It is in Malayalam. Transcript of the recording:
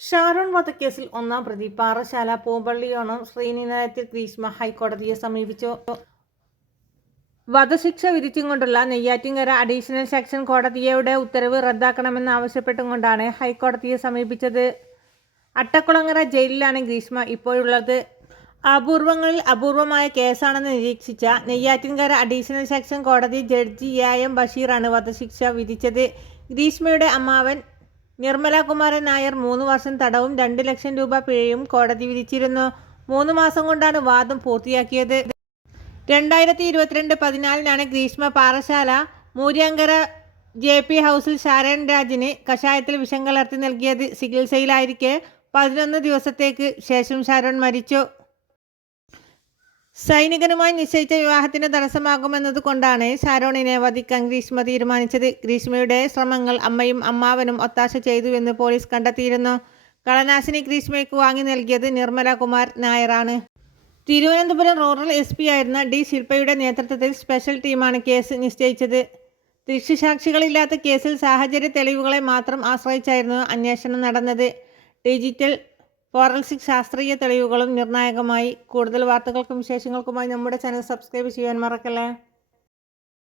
ഷാരോൺ വധക്കേസിൽ ഒന്നാം പ്രതി പാറശാല പൂമ്പള്ളിയോണം ശ്രീനിനായത്തിൽ ഗ്രീഷ്മ ഹൈക്കോടതിയെ സമീപിച്ചു. വധശിക്ഷ വിധിച്ചും കൊണ്ടുള്ള നെയ്യാറ്റിങ്കര അഡീഷണൽ സെക്ഷൻ കോടതിയുടെ ഉത്തരവ് റദ്ദാക്കണമെന്നാവശ്യപ്പെട്ടുകൊണ്ടാണ് ഹൈക്കോടതിയെ സമീപിച്ചത്. അട്ടക്കുളങ്ങര ജയിലിലാണ് ഗ്രീഷ്മ ഇപ്പോഴുള്ളത്. അപൂർവങ്ങളിൽ അപൂർവമായ കേസാണെന്ന് നിരീക്ഷിച്ച നെയ്യാറ്റിൻകര അഡീഷണൽ സെക്ഷൻ കോടതി ജഡ്ജി എ എം ബഷീറാണ് വധശിക്ഷ വിധിച്ചത്. ഗ്രീഷ്മയുടെ അമ്മാവൻ നിർമ്മല കുമാരൻ നായർ മൂന്ന് വർഷം തടവും രണ്ട് ലക്ഷം രൂപ പിഴയും കോടതി വിധിച്ചിരുന്നു. മൂന്ന് മാസം കൊണ്ടാണ് വാദം പൂർത്തിയാക്കിയത്. രണ്ടായിരത്തി ഇരുപത്തിരണ്ട് പതിനാലിനാണ് ഗ്രീഷ്മ പാറശാല മൂര്യങ്കര ജെ പി ഹൗസിൽ ശാരൻ രാജിന് കഷായത്തിൽ വിഷം കലർത്തി നൽകിയത്. ചികിത്സയിലായിരിക്കെ പതിനൊന്ന് ദിവസത്തേക്ക് ശേഷം ശരൺ മരിച്ചു. സൈനികനുമായി നിശ്ചയിച്ച വിവാഹത്തിന് തടസ്സമാകുമെന്നത് കൊണ്ടാണ് ഷാരോണിനെ വധിക്കാൻ ഗ്രീഷ്മ തീരുമാനിച്ചത്. ഗ്രീഷ്മയുടെ ശ്രമങ്ങൾ അമ്മയും അമ്മാവനും ഒത്താശ ചെയ്തുവെന്ന് പോലീസ് കണ്ടെത്തിയിരുന്നു. കളനാശിനി ഗ്രീഷ്മയ്ക്ക് വാങ്ങി നൽകിയത് നിർമ്മല കുമാർ നായരാണ്. തിരുവനന്തപുരം റൂറൽ എസ് പി ആയിരുന്ന ഡി ശില്പയുടെ നേതൃത്വത്തിൽ സ്പെഷ്യൽ ടീമാണ് കേസ് നിശ്ചയിച്ചത്. ദൃക്ഷ്യസാക്ഷികളില്ലാത്ത കേസിൽ സാഹചര്യ തെളിവുകളെ മാത്രം ആശ്രയിച്ചായിരുന്നു അന്വേഷണം നടന്നത്. ഡിജിറ്റൽ ഫോറൻസിക് ശാസ്ത്രീയ തെളിവുകളും നിർണായകമായി കൂടുതൽ വാർത്തകൾക്കും വിശേഷങ്ങൾക്കുമായി നമ്മുടെ ചാനൽ സബ്സ്ക്രൈബ് ചെയ്യാൻ മറക്കല്ലേ?